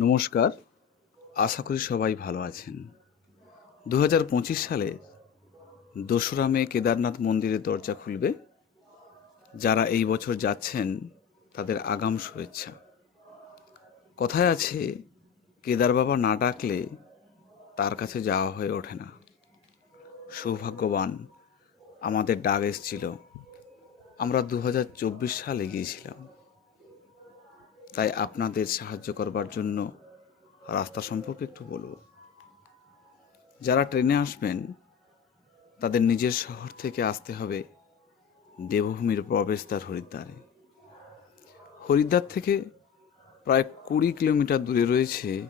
নমস্কার, আশা করি সবাই ভালো আছেন। দু হাজার পঁচিশ সালে দোসরা মে কেদারনাথ মন্দিরের দরজা খুলবে। যারা এই বছর যাচ্ছেন, তাদের আগাম শুভেচ্ছা। কথায় আছে, কেদার বাবা না ডাকলে তার কাছে যাওয়া হয়ে ওঠে না। সৌভাগ্যবান আমাদের ডাক এসেছিল। আমরা দু হাজার চব্বিশ সালে গিয়েছিলাম। তাই আপনাদের সাহায্য করবার জন্য রাস্তা সম্পর্কে একটু বলব। যারা ট্রেনে আসবেন, তাদের নিজের শহর থেকে আসতে হবে দেবভূমির প্রবেশদ্বার হরিদ্বারে। হরিদ্বার থেকে প্রায় কুড়ি কিলোমিটার দূরে রয়েছে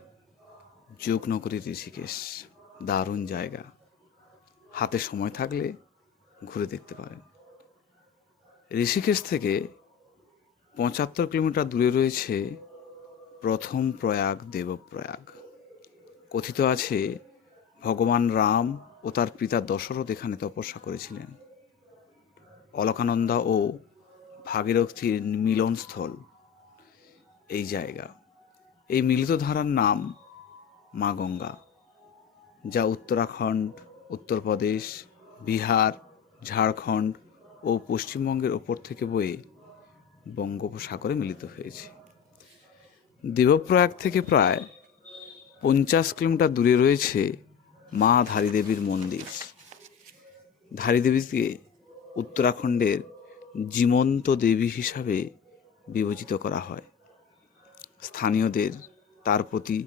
যোগনগরী ঋষিকেশ। দারুণ জায়গা। হাতে সময় থাকলে ঘুরে দেখতে পারেন। ঋষিকেশ থেকে পঁচাত্তর কিলোমিটার দূরে রয়েছে প্রথম প্রয়াগ, দেবপ্রয়াগ। কথিত আছে, ভগবান রাম ও তার পিতা দশরথ এখানে তপস্যা করেছিলেন। অলকানন্দা ও ভাগীরথীর মিলনস্থল, এই জায়গা। এই মিলিত ধারার নাম মা গঙ্গা, যা উত্তরাখণ্ড, উত্তরপ্রদেশ, বিহার, ঝাড়খণ্ড ও পশ্চিমবঙ্গের ওপর থেকে বয়ে বঙ্গোপসাগরে মিলিত হয়েছে। দেবপ্রয়াগ থেকে প্রায় পঞ্চাশ কিলোমিটার দূরে রয়েছে মা ধারীদেবীর মন্দির। ধারীদেবীকে উত্তরাখণ্ডের জীবন্ত দেবী হিসাবে বিবেচিত করা হয়। স্থানীয়দের তার প্রতি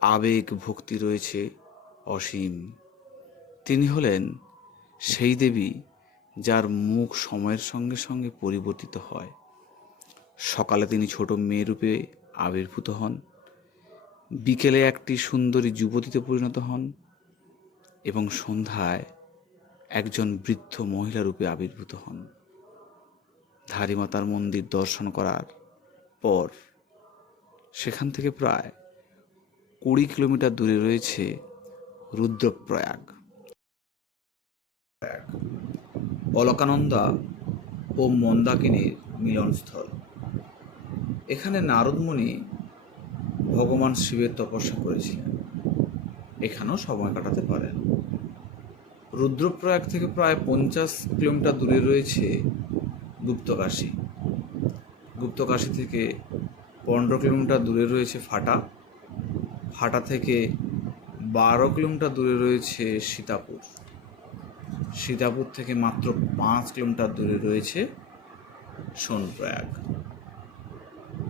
আবেগ ভক্তি রয়েছে অসীম। তিনি হলেন সেই দেবী যার মুখ সময়ের সঙ্গে সঙ্গে পরিবর্তিত হয়। সকালে তিনি ছোট মেয়ে রূপে আবির্ভূত হন। বিকেলে একটি সুন্দরী যুবতীতে পরিণত হন এবং সন্ধ্যায় একজন বৃদ্ধ মহিলা রূপে আবির্ভূত হন। ধারীমাতার মন্দির দর্শন করার পর সেখান থেকে প্রায় কুড়ি কিলোমিটার দূরে রয়েছে রুদ্রপ্রয়াগ। অলকানন্দা ও মন্দাকিনীর মিলনস্থল। এখানে নারদমণি ভগবান শিবের তপস্যা করেছিলেন। এখানেও সময় কাটাতে পারেন। রুদ্রপ্রয়াগ থেকে প্রায় পঞ্চাশ কিলোমিটার দূরে রয়েছে গুপ্তকাশী। গুপ্তকাশী থেকে পনেরো কিলোমিটার দূরে রয়েছে ফাটা। ফাটা থেকে বারো কিলোমিটার দূরে রয়েছে সীতাপুর। সীতাপুর থেকে মাত্র পাঁচ কিলোমিটার দূরে রয়েছে সোনপ্রয়াগ।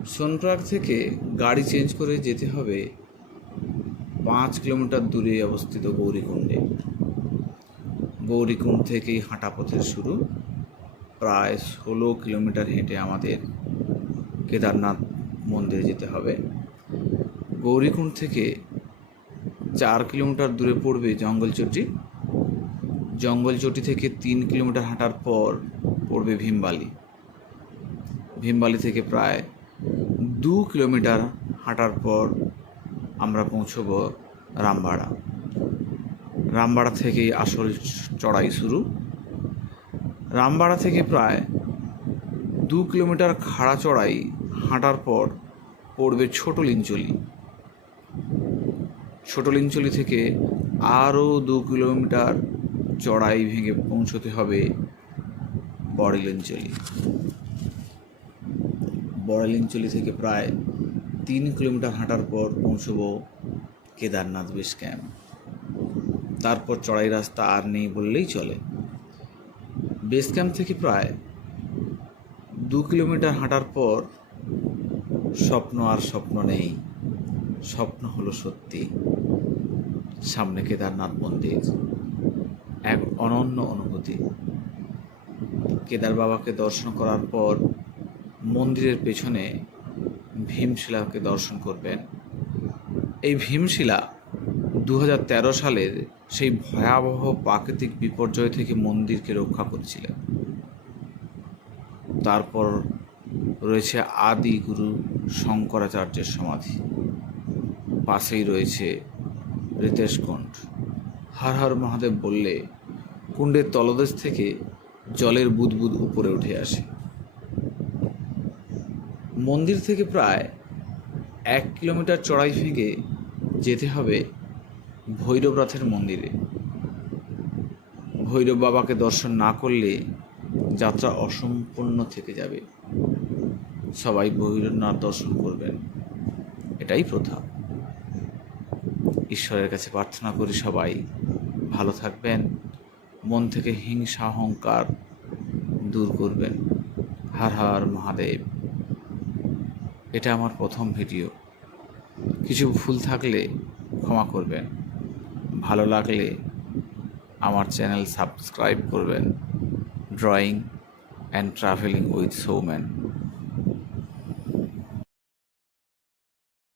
সোনপ্রয়াগ থেকে গাড়ি চেঞ্জ করে যেতে হবে পাঁচ কিলোমিটার দূরে অবস্থিত গৌরীকুণ্ডে। গৌরীকুণ্ড থেকেই হাঁটা পথের শুরু। প্রায় ষোলো কিলোমিটার হেঁটে আমাদের কেদারনাথ মন্দিরে যেতে হবে। গৌরীকুণ্ড থেকে চার কিলোমিটার দূরে পড়বে জঙ্গলচটি। জঙ্গলচটি থেকে তিন কিলোমিটার হাঁটার পর পড়বে ভীমবালি। ভীমবালি থেকে প্রায় দু কিলোমিটার হাঁটার পর আমরা পৌঁছব রামবাড়া। রামবাড়া থেকেই আসল চড়াই শুরু। রামবাড়া থেকে প্রায় দু কিলোমিটার খাড়া চড়াই হাঁটার পর পড়বে ছোট লিঞ্চলি ছোট লিঞ্চলি থেকে আরও দু কিলোমিটার চড়াই ভেঙে পৌঁছতে হবে বড়লিঞ্চলি বড়লিঞ্চলি থেকে প্রায় তিন কিলোমিটার হাঁটার পর পৌঁছব কেদারনাথ বেস ক্যাম্প। তারপর চড়াই রাস্তা আর নেই বললেই চলে। বেস ক্যাম্প থেকে প্রায় দু কিলোমিটার হাঁটার পর স্বপ্ন আর স্বপ্ন নেই। স্বপ্ন হলো সত্যি। সামনে কেদারনাথ মন্দির। এক অনন্য অনুভূতি। কেদার বাবাকে দর্শন করার পর মন্দিরের পেছনে ভীমশিলাকে দর্শন করবেন। এই ভীমশিলা দু হাজার তেরো সালের সেই ভয়াবহ প্রাকৃতিক বিপর্যয় থেকে মন্দিরকে রক্ষা করেছিলেন। তারপর রয়েছে আদি গুরু শঙ্করাচার্যের সমাধি। পাশেই রয়েছে রিতেশ কুণ্ড। হর হর মহাদেব বললে, কুণ্ডের তলদেশ থেকে জলের বুদবুদ উপরে উঠে আসে। মন্দির থেকে প্রায় এক কিলোমিটার চড়াই ভেঙে যেতে হবে ভৈরবনাথের মন্দিরে। ভৈরব বাবাকে দর্শন না করলে যাত্রা অসম্পূর্ণ থেকে যাবে। সবাই ভৈরবনাথ দর্শন করবেন। এটাই প্রথা। ঈশ্বরের কাছে প্রার্থনা করি সবাই ভালো থাকবেন, মন থেকে হিংসা, অহংকার দূর করবেন। হার হার মহাদেব। এটা আমার প্রথম ভিডিও। কিছু ভুল থাকলে ক্ষমা করবেন। ভালো লাগলে আমার চ্যানেল সাবস্ক্রাইব করবেন। Drawing and travelling with Souman